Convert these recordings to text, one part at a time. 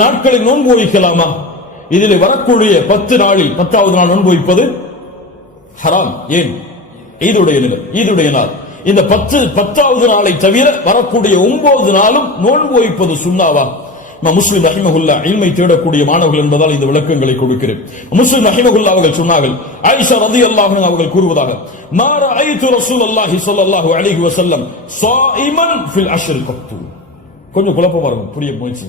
நாட்களை நோன்பு வைக்கலாமா இதில் வரக்கூடிய பத்து நாளில் பத்தாவது நாள் நோன்பு வைப்பது ஹராம் ஏன் ஈதுடைய நிலை ஈதுடைய நாள் இந்த பத்து பத்தாவது நாளை தவிர வரக்கூடிய ஒன்பது நாளும் நோன்பு வைப்பது சுண்ணாவா முஸ்லிம் ரஹிமகுல்லா இன்மை தேடக்கூடிய மாணவர்கள் என்பதால் இந்த விளக்கங்களை கொடுக்கிறேன் முஸ்லிம் ரஹிமகுல்லா அவர்கள் சொன்னார்கள் ஐஷா ரதி அல்லாஹ் அவர்கள் கூறுவதாக மாற ஐத்து ரசூல் அல்லாஹி சொல்லல்லாஹு அலிஹி வசல்லம் சாயிமன் ஃபில் அஷ்ரில் கத்து கொஞ்சம் குழப்பமாக இருக்கும் புரிய முயற்சி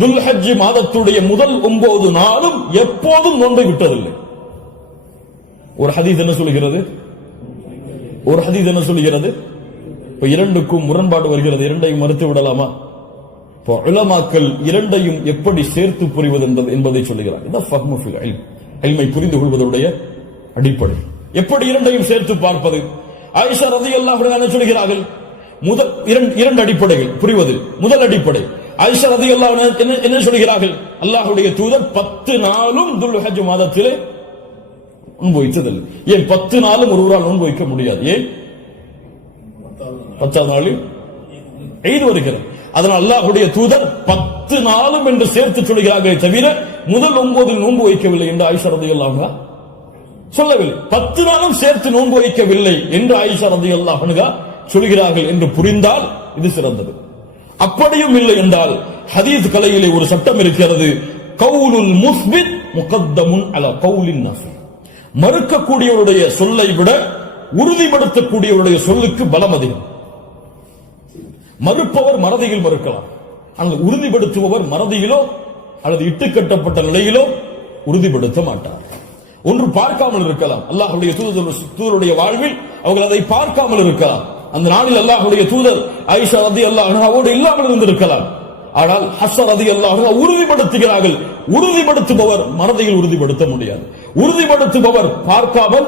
துல்ஹஜ் மாதத்துடைய முதல் ஒன்பது நாளும் எப்போதும் நோன்பை விட்டதில்லை ஒரு ஹதீஸ் என்ன சொல்லுகிறது ஒரு ஹதீஸ் என்ன சொல்லுகிறது இப்ப இரண்டுக்கும் முரண்பாடு வருகிறது இரண்டையும் மறுத்து விடலாமா இப்போ இளமாக்கள் இரண்டையும் எப்படி சேர்த்து புரிவது என்பதை சொல்லுகிறார் அல்மை புரிந்து கொள்வதுடைய அடிப்படை எப்படி இரண்டையும் சேர்த்து பார்ப்பது ஆயிஷா ரதி அல்லாஹ் சொல்கிறார்கள் முதல் இரண்டு அடிப்படைகள் புரிவது முதல் அடிப்படை ஆயிஷா ரதி அல்லா என்ன சொல்கிறார்கள் அல்லாஹுடைய தூதர் பத்து நாளும் துல்ஹஜ் மாதத்திலே நோன்பு வைத்ததில்லை ஏன் பத்து நாளும் ஒருவரால் நோன்பு வைக்க முடியாது ஏன் பத்தாவது நாளில் எய்து வருகிறது அதனால் அல்லாஹுடைய தூதர் பத்து நாளும் என்று சேர்த்து சொல்கிறார்களே தவிர முதல் ஒன்பதில் நோன்பு வைக்கவில்லை என்று ஆயிஷா ரதி அல்லாஹா சொல்லவில்லை பத்து நாளும் சேர்த்து நோன்பு வைக்கவில்லை என்று ஆயிஷா ரதி அல்லாஹனுகா சொல்கிறார்கள் என்று புரிந்தால் இது சிறந்தது அப்படியும் இல்லை என்றால் ஹதீஸ் கலையிலே ஒரு சட்டம் இருக்கிறது கவுலுல் முஸ்பித் முகத்தமுன் அல கவுலின் நஃபி மறுக்கக்கூடியவருடைய சொல்லை விட உறுதிப்படுத்தக்கூடியவருடைய சொல்லுக்கு பலம் அதிகம் மறுப்பவர் மறதியில் மறுக்கலாம் ஆனால் உறுதிப்படுத்துபவர் மறதியிலோ அல்லது இட்டுக்கட்டப்பட்ட நிலையிலோ உறுதிப்படுத்த மாட்டார் ஒன்று பார்க்காமல் இருக்கலாம் அல்லாஹுடைய தூதருடைய வாழ்வில் அவர்கள் அதை பார்க்காமல் இருக்கலாம் அந்த நாளில் அல்லாஹுடைய தூதர் ஐஷா ரதி அல்லாஹோடு இல்லாமல் இருந்திருக்கலாம் ஆனால் ஹசர் ரதி அல்லாஹா உறுதிப்படுத்துகிறார்கள் உறுதிப்படுத்துபவர் மனதையில் உறுதிப்படுத்த முடியாது உறுதிப்படுத்துபவர் பார்க்காமல்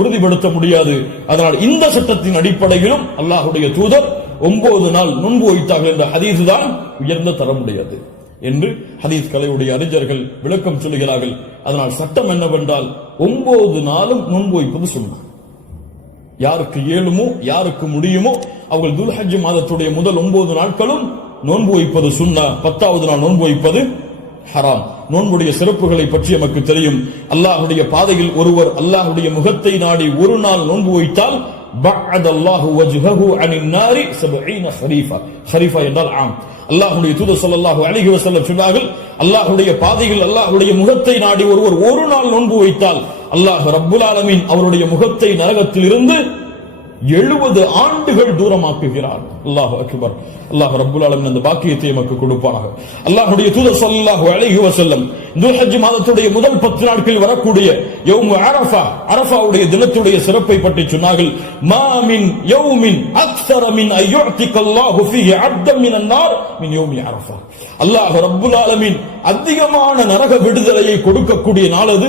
உறுதிப்படுத்த முடியாது அதனால் இந்த சட்டத்தின் அடிப்படையிலும் அல்லாஹுடைய தூதர் ஒன்பது நாள் நுண்பு வைத்தார்கள் என்ற ஹதீஸ் தான் உயர்ந்த முடியாது என்று ஹதீஸ் கலையுடைய அறிஞர்கள் விளக்கம் சொல்லுகிறார்கள் அதனால் சட்டம் என்னவென்றால் ஒன்பது நாளும் நுண்பு வைப்பது சொன்னார் யாருக்கு இயலுமோ யாருக்கு முடியுமோ அவர்கள் துல்ஹஜ் மாதத்துடைய முதல் ஒன்பது நாட்களும் நோன்பு வைப்பது சுண்ணா பத்தாவது நாள் நோன்பு வைப்பது ஹராம் நோன்புடைய சிறப்புகளை பற்றி நமக்கு தெரியும் அல்லாஹுடைய பாதையில் ஒருவர் அல்லாஹுடைய முகத்தை நாடி ஒரு நாள் நோன்பு வைத்தால் அல்லாஹுடைய என்றால் ஆம் சொன்னார்கள் பாதையில் அல்லாஹுடைய முகத்தை நாடி ஒருவர் ஒரு நாள் நோன்பு வைத்தால் அல்லாஹ் ரப்புல் ஆலமின் அவருடைய முகத்தை நரகத்தில் இருந்து எழுபது ஆண்டுகள் தூரமாக்குகிறார் அல்லாஹ் அக்பர் அல்லாஹ் ரப்புல் ஆலமின் அந்த பாக்கியத்தை எமக்கு கொடுப்பாராக அல்லாஹுடைய தூதர் சல்லாஹு அலைஹி வசல்லம் துல்ஹஜ் மாதத்துடைய முதல் பத்து நாட்களில் வரக்கூடிய யௌம் அரஃபா அரஃபாவுடைய தினத்துடைய சிறப்பை பற்றி சொன்னார்கள் மாமின் யௌமின் அக்ஸர மின் அய்யுஅதிக அல்லாஹு ஃபீஹி மின் அன்னார் மின் யௌமி அரஃபா அல்லாஹ் ரப்புல் ஆலமின் அதிகமான நரக விடுதலையை கொடுக்கக்கூடிய நாள் அது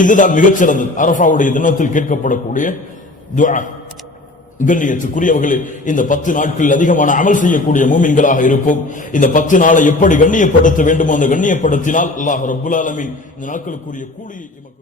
இதுதான் மிகச்சிறந்தது அரபாவுடைய தினத்தில் கேட்கப்படக்கூடிய துவா இந்த பத்து நாட்களில் அதிகமான அமல் செய்யக்கூடிய மூமின்களாக இருப்போம் இந்த பத்து நாளை எப்படி கண்ணியப்படுத்த வேண்டுமோ அந்த கண்ணியப்படுத்தினால் அல்லாஹ் ரபுல் ஆலமின் இந்த நாட்களுக்குரிய கூலியை